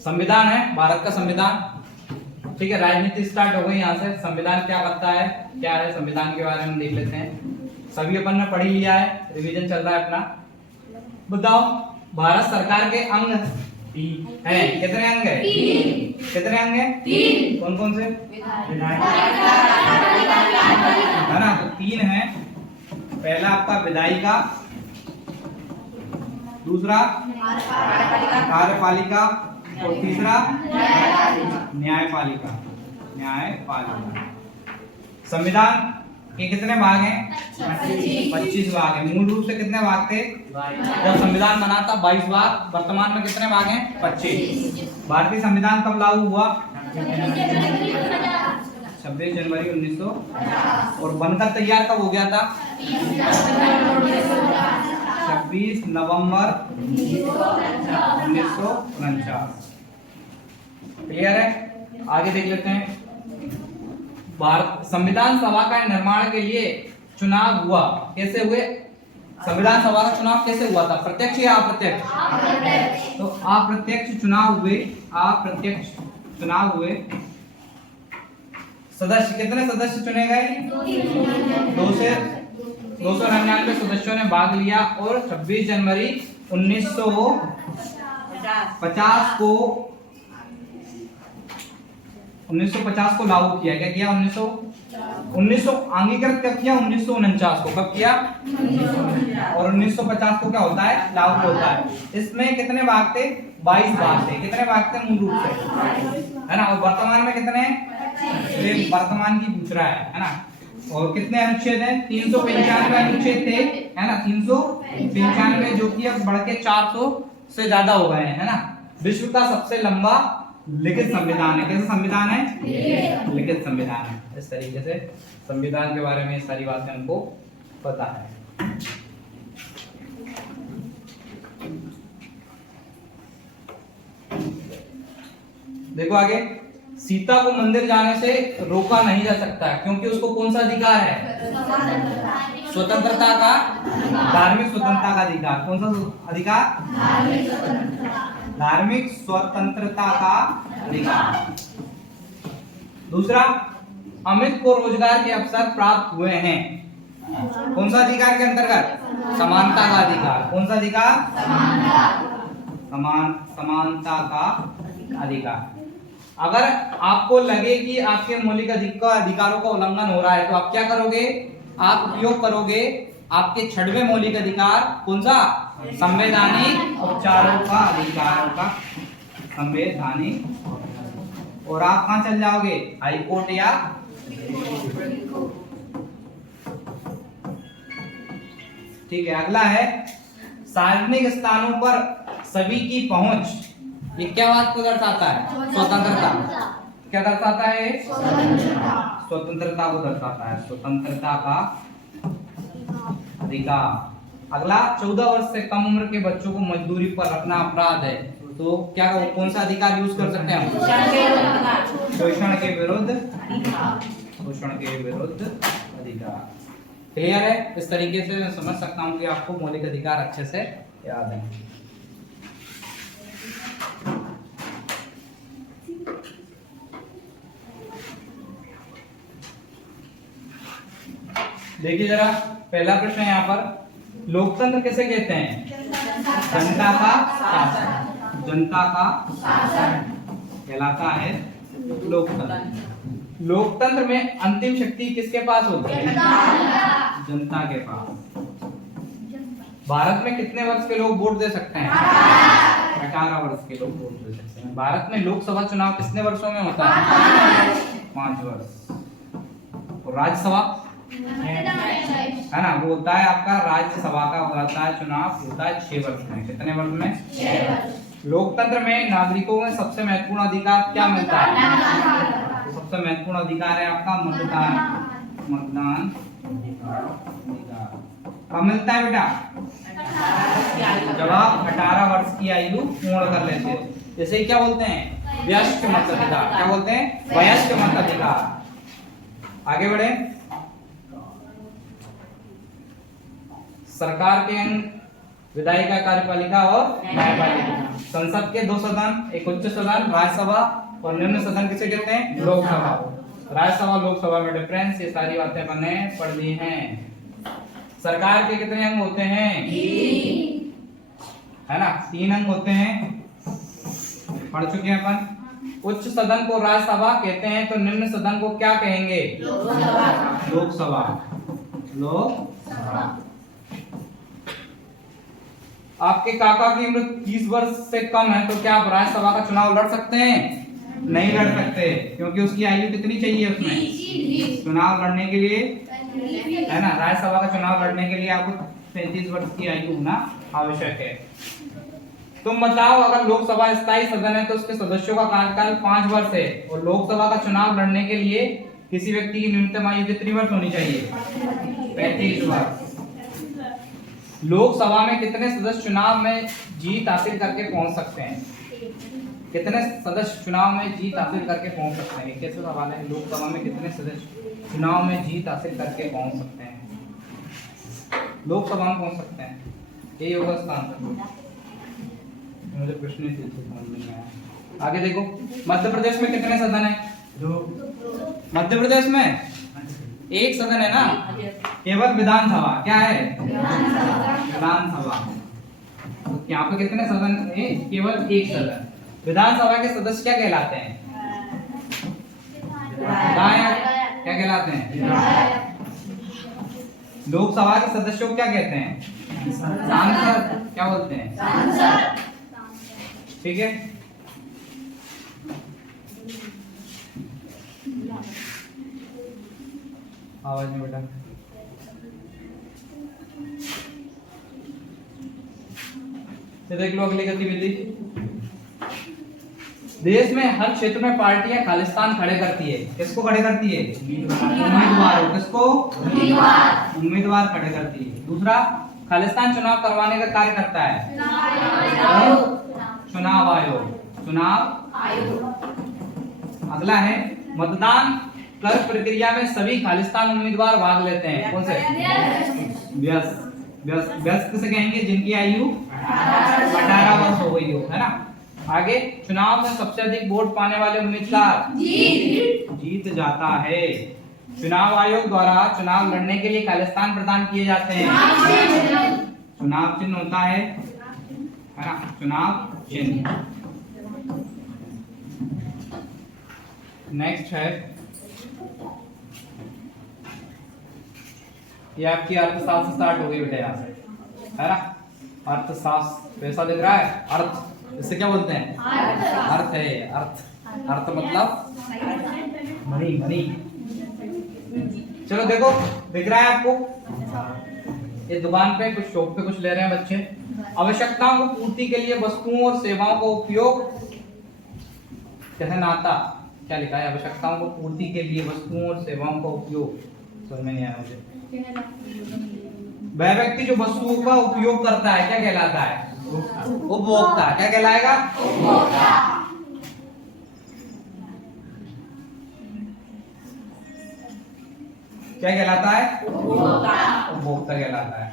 संविधान है भारत का संविधान। ठीक है, राजनीति स्टार्ट हो गई यहाँ से। संविधान क्या करता है, क्या है संविधान के बारे में देख लेते हैं। सभी अपन ने पढ़ लिया है, रिवीजन चल रहा है अपना। बताओ, भारत सरकार के अंग हैं कितने अंग है? कितने अंग है? कौन कौन से है ना? तो 3 है। पहला आपका विधायिका, दूसरा कार्यपालिका और तीसरा न्यायपालिका। न्यायपालिका। संविधान के कितने भाग हैं? 25 भाग हैं। मूल रूप से कितने भाग थे जब संविधान बना था? 22 भाग। वर्तमान में कितने भाग हैं? 25। भारतीय संविधान कब लागू हुआ? 26 जनवरी 1950। और बनकर तैयार कब हो गया था? 26 नवंबर 1949। क्लियर है? आगे देख लेते हैं। भारत संविधान सभा का निर्माण के लिए चुनाव हुआ, कैसे हुए? संविधान सभा का चुनाव कैसे हुआ था? प्रत्यक्ष या अप्रत्यक्ष? तो अप्रत्यक्ष चुनाव हुए। अप्रत्यक्ष चुनाव हुए। सदस्य, कितने सदस्य चुने गए? 299 सदस्यों ने भाग लिया और 26 जनवरी 1950 को लागू किया। क्या किया? 1900 अंगीकृत कब किया? 1949 को। कब किया? और 1950 को क्या होता है? लागू होता है। इसमें कितने भाग थे? 22 भाग थे। कितने भाग थे मूल रूप से, है ना? और वर्तमान में कितने? वर्तमान की पूछ रहा है ना? और कितने अनुच्छेद हैं? 395 अनुच्छेद थे, है ना? 395 जो कि अब बढ़ के 400 से ज्यादा हो गए हैं, है ना? विश्व का सबसे लंबा लिखित संविधान है। कैसा संविधान है? लिखित संविधान है। इस तरीके से संविधान के बारे में सारी बातें हमको पता है। देखो आगे, सीता को मंदिर जाने से रोका नहीं जा सकता है क्योंकि उसको कौन सा अधिकार है? स्वतंत्रता का, धार्मिक स्वतंत्रता का अधिकार। कौन सा अधिकार? धार्मिक स्वतंत्रता का अधिकार। दूसरा, अमित को रोजगार के अवसर प्राप्त हुए हैं। कौन सा अधिकार के अंतर्गत? समानता का अधिकार। कौन सा अधिकार? समानता का अधिकार। अगर आपको लगे कि आपके मौलिक अधिकारों का उल्लंघन हो रहा है तो आप क्या करोगे? आप उपयोग करोगे आपके 6वें मौलिक अधिकार। कौन सा? संवैधानिक उपचारों का अधिकार का। संवैधानिक। और आप कहां चल जाओगे? हाई कोर्ट या ठीक है। अगला है सार्वजनिक स्थानों पर सभी की पहुंच। ये क्या बात को दर्शाता है? स्वतंत्रता। क्या दर्शाता है? स्वतंत्रता को दर्शाता है। स्वतंत्रता का अधिकार। अगला, 14 वर्ष से कम उम्र के बच्चों को मजदूरी पर रखना अपराध है। तो क्या कौन सा अधिकार यूज कर सकते हैं हम? शोषण के विरुद्ध। शोषण के विरुद्ध अधिकार। क्लियर है? इस तरीके से मैं समझ सकता हूं कि आपको मौलिक अधिकार अच्छे से याद है। देखिए जरा, पहला प्रश्न है यहाँ पर, लोकतंत्र किसे कहते हैं? जनता का शासन। जनता का शासन कहलाता है लोकतंत्र। लोकतंत्र में अंतिम शक्ति किसके पास होती है? जनता के पास। भारत में कितने वर्ष के लोग वोट दे सकते हैं? 18 वर्ष के लोग वोट दे सकते हैं। भारत में लोकसभा चुनाव कितने वर्षों में होता है? 5 वर्ष। और राज्यसभा है ना, वो होता है आपका राज्यसभा का होता है चुनाव, होता है 6 वर्ष में। कितने वर्ष में? 6 वर्ष। लोकतंत्र में नागरिकों में सबसे महत्वपूर्ण अधिकार क्या मिलता है? तो सबसे महत्वपूर्ण अधिकार है आपका मतदान। मतदान अधिकार कब मिलता है बेटा? जब आप 18 वर्ष की आयु पूर्ण कर लेते हो। जैसे क्या बोलते हैं? वयस्क मताधिकार। क्या बोलते हैं? वयस्क मताधिकार। आगे बढ़े। सरकार के अंग विधायिका, कार्यपालिका और न्यायपालिका। संसद के 2 सदन, एक उच्च सदन राज्यसभा और निम्न सदन किसे कहते हैं? लोकसभा। राज्यसभा लोकसभा में डिफरेंस, ये सारी बातें मैंने पढ़ ली हैं। सरकार के कितने अंग होते हैं? 3, है ना, 3 अंग होते हैं, पढ़ चुके हैं अपन। उच्च सदन को राज्यसभा कहते हैं, तो निम्न सदन को क्या कहेंगे? लोकसभा। लोकसभा। आपके काका की उम्र 30 वर्ष से कम है, तो क्या आप राज्यसभा का चुनाव लड़ सकते हैं? नहीं लड़ सकते, क्योंकि उसकी आयु कितनी चाहिए उसमें चुनाव लड़ने के लिए? है ना, राज्यसभा का चुनाव लड़ने के लिए आपको 33 वर्ष की आयु होना आवश्यक है। तुम बताओ, अगर लोकसभा स्थायी सदन है तो उसके सदस्यों का कार्यकाल 5 वर्ष है, और लोकसभा का चुनाव लड़ने के लिए किसी व्यक्ति की न्यूनतम आयु कितनी वर्ष होनी चाहिए? 35 वर्ष। लोकसभा में कितने सदस्य चुनाव में जीत हासिल करके पहुंच सकते हैं? कितने सदस्य चुनाव में जीत हासिल करके पहुंच सकते हैं? कैसे सवाल है, लोकसभा में कितने सदस्य चुनाव में जीत हासिल करके पहुंच सकते हैं? लोकसभा में पहुंच सकते हैं, यही होगा इसका आंसर। मुझे प्रश्न ही समझ नहीं आया। आगे देखो, मध्य प्रदेश में कितने सदन है? 2। मध्य प्रदेश में 1 सदन है ना, केवल विधानसभा। क्या है? विधानसभा। तो यहाँ पे कितने सदन है? केवल 1 सदन। विधानसभा के सदस्य क्या कहलाते हैं? विधायक। क्या कहलाते हैं? लोकसभा के सदस्यों को क्या कहते हैं? सांसद। क्या बोलते हैं? सांसद। ठीक है। आवाज नहीं बेटा। देख लो अगली गतिविधि। देश में हर क्षेत्र में पार्टियां खालिस्तान खड़े करती है। किसको खड़े करती है? उम्मीदवार। किसको? उम्मीदवार खड़े करती है। दूसरा, खालिस्तान चुनाव करवाने का कार्य करता है चुनाव आयोग। अगला है, मतदान कर प्रक्रिया में सभी खालिस्तान उम्मीदवार भाग लेते हैं। कौन से? व्यस्त किसे कहेंगे? जिनकी आयु 18 वर्ष हो गई हो, है ना। आगे, चुनाव में सबसे अधिक वोट पाने वाले उम्मीदवार जीत जाता है। चुनाव आयोग द्वारा चुनाव लड़ने के लिए खालिस्तान प्रदान किए जाते हैं। चुनाव चिन्ह होता है ना, चुनाव चिन्ह। नेक्स्ट है, ये आपकी अर्थशास्त्र स्टार्ट हो गई बेटा, यहाँ से, है ना। अर्थशास्त्र कैसा दिख रहा है? अर्थ, इससे क्या बोलते हैं? अर्थ है। अर्थ मतलब मनी। चलो देखो, दिख रहा है आपको? ये दुकान पे कुछ, शॉप पे कुछ ले रहे हैं बच्चे। आवश्यकताओं को पूर्ति के लिए वस्तुओं और सेवाओं का उपयोग, कैसे नाता, क्या लिखा है? आवश्यकताओं को पूर्ति के लिए वस्तुओं और सेवाओं का उपयोग, समझ में नहीं आया मुझे। वह व्यक्ति जो वस्तुओं का उपयोग करता है क्या कहलाता है? उपभोक्ता। क्या कहलाएगा? उपभोक्ता। क्या कहलाता है? उपभोक्ता कहलाता है।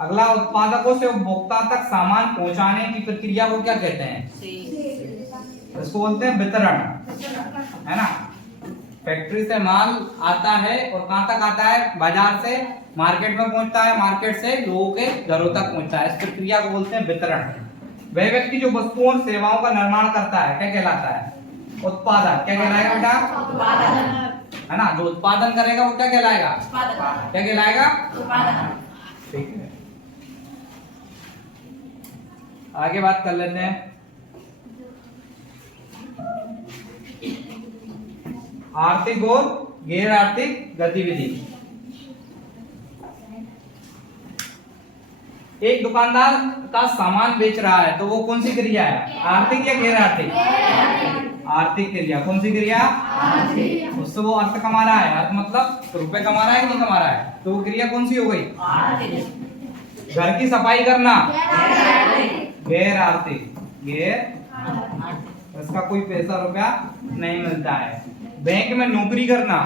अगला, उत्पादकों से उपभोक्ता तक सामान पहुंचाने की प्रक्रिया को क्या कहते हैं? इसको बोलते हैं वितरण, है ना। फैक्ट्री से माल आता है और कहां तक आता है? बाजार से मार्केट में पहुंचता है, मार्केट से लोगों के घरों तक पहुंचता है। इस प्रक्रिया को बोलते हैं वितरण। वह व्यक्ति जो वस्तुओं और सेवाओं का निर्माण करता है क्या कहलाता है? उत्पादक। क्या कहलाएगा बेटा? है ना, जो उत्पादन करेगा वो क्या कहलाएगा? क्या कहलाएगा? ठीक है, आगे बात कर लेते हैं। आर्थिक और गैर आर्थिक गतिविधि। एक दुकानदार का सामान बेच रहा है तो वो कौन सी क्रिया है? आर्थिक या गैर आर्थिक? आर्थिक क्रिया। कौन सी क्रिया? उससे वो अर्थ कमा रहा है। अर्थ मतलब रुपए कमा रहा है कि नहीं कमा रहा है, तो वो क्रिया कौन सी हो गई? घर की सफाई करना गैर आर्थिक। उसका कोई पैसा रुपया नहीं मिलता है। बैंक में नौकरी करना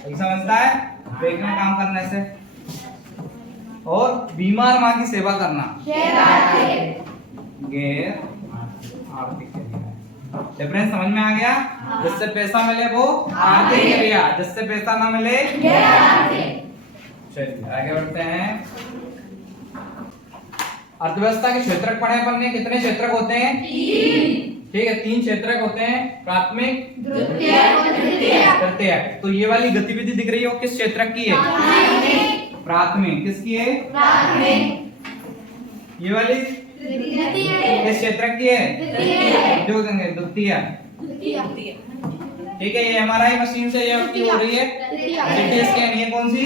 पैसा मिलता है बैंक में काम करने से। और बीमार माँ की सेवा करना गैर आर्थिक क्रिया। डिफरेंस समझ में आ गया? जिससे पैसा मिले वो आर्थिक क्रिया, जिससे पैसा ना मिले गैर आर्थिक। चलिए आगे बढ़ते हैं। अर्थव्यवस्था के क्षेत्रक पढ़े अपन ने। कितने क्षेत्रक होते हैं? 3। ठीक है, 3 क्षेत्रक होते हैं, प्राथमिक, द्वितीयक, तृतीयक। तो ये वाली गतिविधि दिख रही है वो किस क्षेत्रक की है? प्राथमिक। किसकी है? प्राथमिक। ये वाली किस क्षेत्रक की है? जो देंगे द्वितीयक। ठीक है, ये एमआरआई मशीन से ये आपकी हो रही है सिटी स्कैन। ये कौन सी?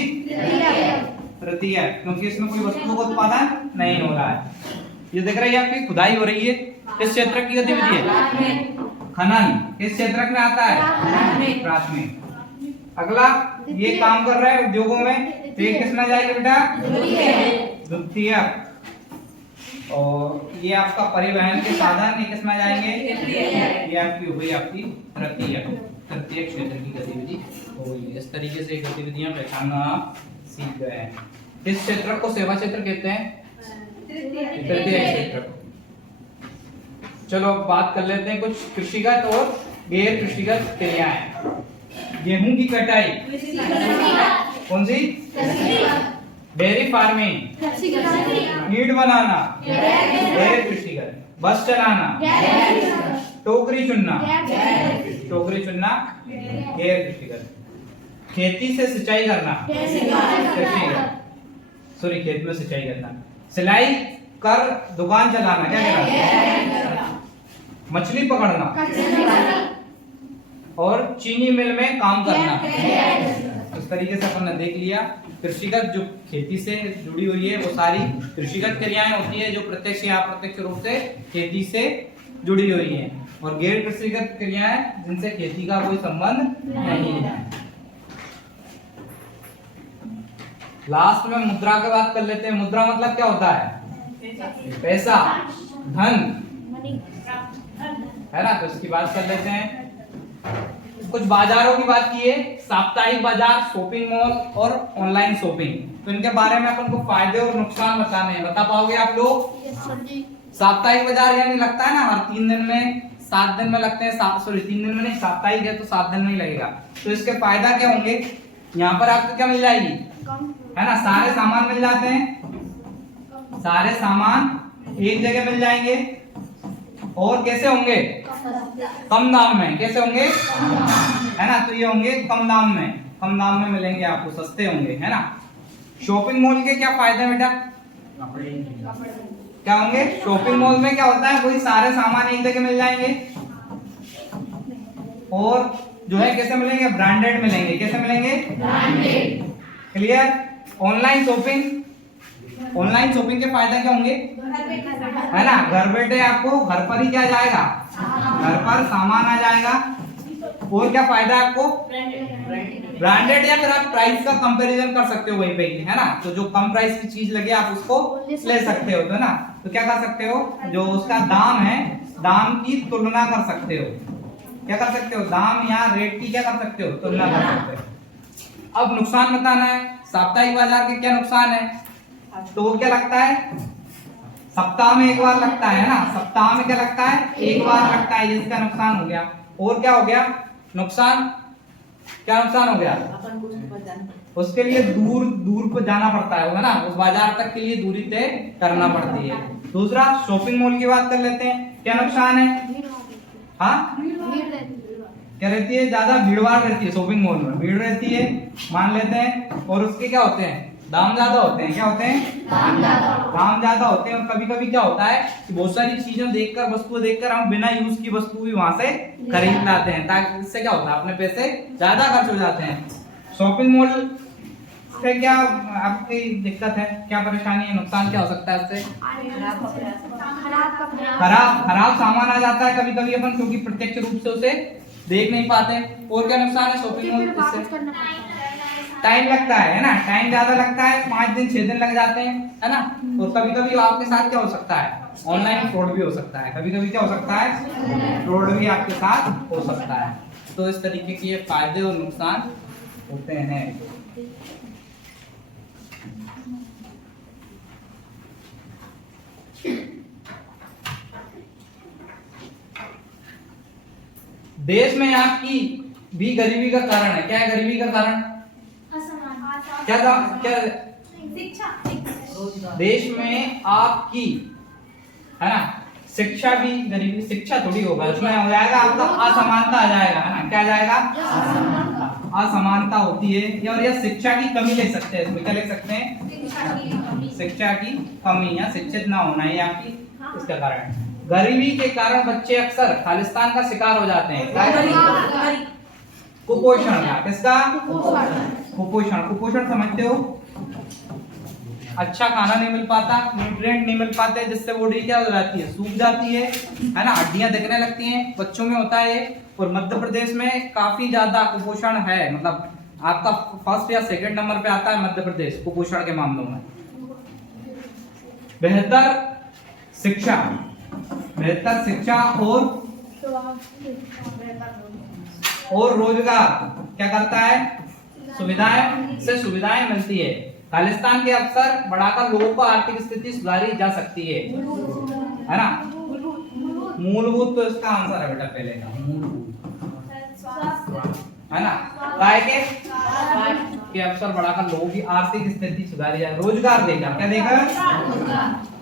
तृतीयक, क्योंकि इसमें कोई वस्तु का उत्पादन नहीं हो रहा है। ये दिख रही है आपकी खुदाई हो रही है, किस क्षेत्र की गतिविधि है? खनन। किस क्षेत्र में आता है? प्राथमिक। अगला, ये काम कर रहे हैं उद्योगों में, तो ये किस में जाएगी बेटा? द्वितीयक। और ये आपका परिवहन के साधन, ये किस में जाएंगे? ये आपकी हुई आपकी तृतीयक। तृतीयक क्षेत्र की गतिविधि हो गई। इस तरीके से गतिविधियां पहचानना आप सीख गए हैं। इस क्षेत्र को सेवा क्षेत्र कहते हैं, तृतीयक क्षेत्र। चलो अब बात कर लेते हैं कुछ कृषिगत और गैर कृषिगत क्रियाएं। गेहूं की कटाई कौन सी? डेयरी फार्मिंग, ईंट बनाना गैर कृषिगत, बस चलाना, टोकरी चुनना गैर कृषिगत, खेती से सिंचाई करना कृषिगत, सॉरी खेत में सिंचाई करना, सिलाई कर दुकान चलाना क्या कहलाता? मछली पकड़ना और चीनी मिल में काम करना। इस तरीके से अपन ने देख लिया। कृषिगत जो खेती से जुड़ी हुई है वो सारी कृषिगत क्रियाएं होती है जो प्रत्यक्ष या अप्रत्यक्ष रूप से खेती से जुड़ी हुई हैं, और गैर कृषिगत क्रियाएं जिनसे खेती का कोई संबंध नहीं है। लास्ट में मुद्रा की बात कर लेते हैं। मुद्रा मतलब क्या होता है? पैसा, धन, है ना? तो इसकी बात कर लेते हैं। कुछ बाजारों की बात की है, साप्ताहिक बाजार, शॉपिंग मॉल और ऑनलाइन शॉपिंग। तो इनके बारे में अपन को फायदे और नुकसान बताने हैं। बता पाओगे आप लोग? साप्ताहिक बाजार यानी लगता है ना हर 3 दिन में, 7 दिन में लगते हैं, 3 दिन में नहीं, साप्ताहिक है तो 7 दिन में ही लगेगा। तो इसके फायदा क्या होंगे? यहाँ पर आपको क्या मिल जाएगी? है ना, सारे सामान मिल जाते हैं, सारे सामान एक जगह मिल जाएंगे, और कैसे होंगे? कम दाम में। कैसे होंगे? है ना, तो ये होंगे कम दाम में, कम दाम में मिलेंगे आपको, सस्ते होंगे, है ना। शॉपिंग मॉल के क्या फायदे बेटा? क्या होंगे? शॉपिंग मॉल में क्या होता है, वही सारे सामान एक जगह मिल जाएंगे, और जो है कैसे मिलेंगे? ब्रांडेड मिलेंगे। कैसे मिलेंगे? ब्रांडेड। क्लियर? ऑनलाइन शॉपिंग के फायदे क्या होंगे? है ना, घर बैठे आपको घर पर ही क्या जाएगा? घर पर सामान आ जाएगा। और क्या फायदा है आपको? ब्रांडेड, या फिर आप प्राइस का कंपैरिजन कर सकते हो वहीं पे, है ना। तो जो कम प्राइस की चीज लगे आप उसको ले सकते हो, तो ना, तो क्या कर सकते हो? जो उसका दाम है, दाम की तुलना कर सकते हो। क्या कर सकते हो? दाम या रेट की क्या कर सकते हो? तुलना कर सकते हो। अब नुकसान बताना है। साप्ताहिक बाजार के क्या नुकसान है? तो वो क्या लगता है? सप्ताह में एक बार लगता है ना, सप्ताह में क्या लगता है? एक बार लगता है, जिसका नुकसान हो गया। और क्या हो गया नुकसान? क्या नुकसान हो गया? उसके लिए दूर दूर पर जाना पड़ता है ना, उस बाजार तक के लिए दूरी तय करना पड़ती है। दूसरा, शॉपिंग मॉल की बात कर लेते हैं। क्या नुकसान है? हाँ, क्या रहती है? ज्यादा भीड़भाड़ रहती है शॉपिंग मॉल में, भीड़ रहती है मान लेते हैं, और उसके क्या होते हैं? दाम ज्यादा होते हैं। क्या होते हैं? दाम ज्यादा होते हैं। और कभी कभी क्या होता है कि बहुत सारी चीजें देखकर, वस्तुएं देखकर हम बिना यूज की वस्तु भी वहां से खरीद लाते हैं, ताकि इससे क्या होता है? अपने पैसे ज्यादा खर्च हो जाते हैं। शॉपिंग मॉल से क्या आपकी दिक्कत है? क्या परेशानी है? नुकसान क्या हो सकता है उससे? खराब सामान आ जाता है कभी कभी अपन, क्योंकि प्रत्यक्ष रूप से उसे देख नहीं पाते। और क्या नुकसान है शॉपिंग मॉल से? टाइम लगता है ना, टाइम ज्यादा लगता है, 5 दिन 6 दिन लग जाते हैं, है ना। और कभी कभी आपके साथ क्या हो सकता है? ऑनलाइन फ्रॉड भी हो सकता है। कभी कभी क्या हो सकता है? फ्रॉड भी आपके साथ हो सकता है। तो इस तरीके के फायदे और नुकसान होते हैं। देश में आपकी भी गरीबी का कारण है। क्या है गरीबी का कारण? क्या शिक्षा। देश में आपकी, है ना, शिक्षा भी गरीबी, शिक्षा थोड़ी होगा, उसमें हो जाएगा आपका असमानता आ जाएगा, है ना, क्या आ जाएगा? असमानता होती है। और यह शिक्षा की कमी ले सकते हैं, इसमें क्या लिख सकते हैं? शिक्षा की कमी या शिक्षित ना होना, ये आपकी इसका कारण है। गरीबी के कारण बच्चे अक्सर खालिस्तान का शिकार हो जाते हैं। कुपोषण का, किसका? कुपोषण। कुपोषण समझते हो? अच्छा खाना नहीं मिल पाता, न्यूट्रिएंट नहीं मिल पाते, जिससे बॉडी क्या हो जाती है? सूख जाती है ना, हड्डियां दिखने लगती हैं, बच्चों में होता है। और मध्य प्रदेश में काफी ज्यादा कुपोषण है, मतलब आपका फर्स्ट या सेकंड नंबर पे आता है मध्य प्रदेश कुपोषण के मामलों में। बेहतर शिक्षा, बेहतर शिक्षा और रोजगार क्या करता है? सुविधाएं मिलती है। खालिस्तान के अवसर बढ़ाकर लोगों को आर्थिक स्थिति सुधारी जा सकती है ना। मूलभूत तो इसका आंसर है बेटा पहले का, मूलभूत, है ना। काय के अवसर बढ़ाकर लोगों की आर्थिक स्थिति सुधारी जाए। रोजगार देकर, क्या देकर?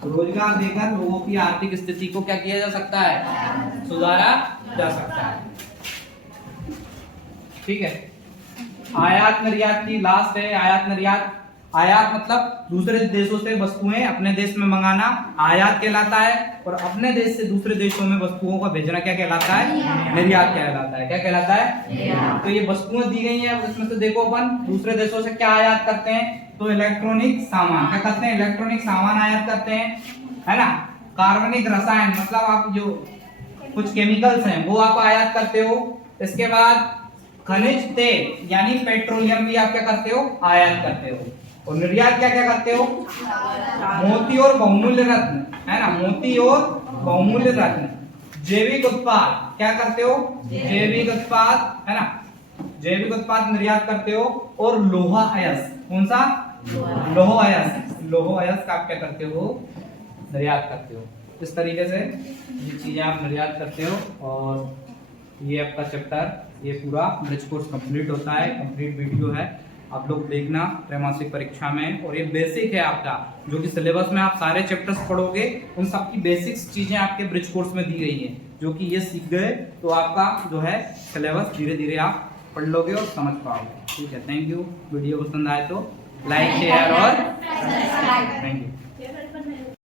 रोजगार देकर लोगों की आर्थिक स्थिति को क्या किया जा सकता है? सुधारा जा सकता है। ठीक है। आयात निर्यात की लास्ट है। आयात निर्यात, आयात मतलब दूसरे देशों से वस्तुएं अपने देश में मंगाना, आयात कहलाता है। और अपने देश से दूसरे देशों में वस्तुओं का भेजना क्या कहलाता है? निर्यात कहलाता है। क्या कहलाता है? तो ये वस्तुएं दी गई हैं, उसमें से देखो अपन दूसरे देशों से क्या आयात करते हैं? तो इलेक्ट्रॉनिक सामान, क्या करते हैं? इलेक्ट्रॉनिक सामान आयात करते हैं, है ना। कार्बनिक रसायन मतलब आप जो कुछ केमिकल्स हैं वो आप आयात करते हो। इसके बाद खनिज तेल यानी पेट्रोलियम भी आप क्या करते हो? आयात करते हो। और निर्यात क्या क्या करते हो? मोती और बहुमूल्य रत्न, है ना, मोती और बहुमूल्य रत्न। जैविक उत्पाद क्या करते हो? जैविक उत्पाद, है ना, जैविक उत्पाद निर्यात करते हो। और लोहा अयस्क, कौन सा? लोहा अयस्क, लोहा अयस्क आप क्या करते हो? निर्यात करते हो। इस तरीके से ये चीजें आप निर्यात करते हो। और ये आपका चैप्टर, ये पूरा ब्रिज कोर्स कंप्लीट होता है। कंप्लीट वीडियो है, आप लोग देखना त्रैमासिक परीक्षा में। और ये बेसिक है आपका, जो कि सिलेबस में आप सारे चैप्टर्स पढ़ोगे, उन सब की बेसिक्स चीजें आपके ब्रिज कोर्स में दी गई हैं, जो कि ये सीख गए तो आपका जो है सिलेबस धीरे धीरे आप पढ़ लोगे और समझ पाओगे। ठीक है, थैंक यू। वीडियो पसंद आए तो लाइक, शेयर और थैंक यू।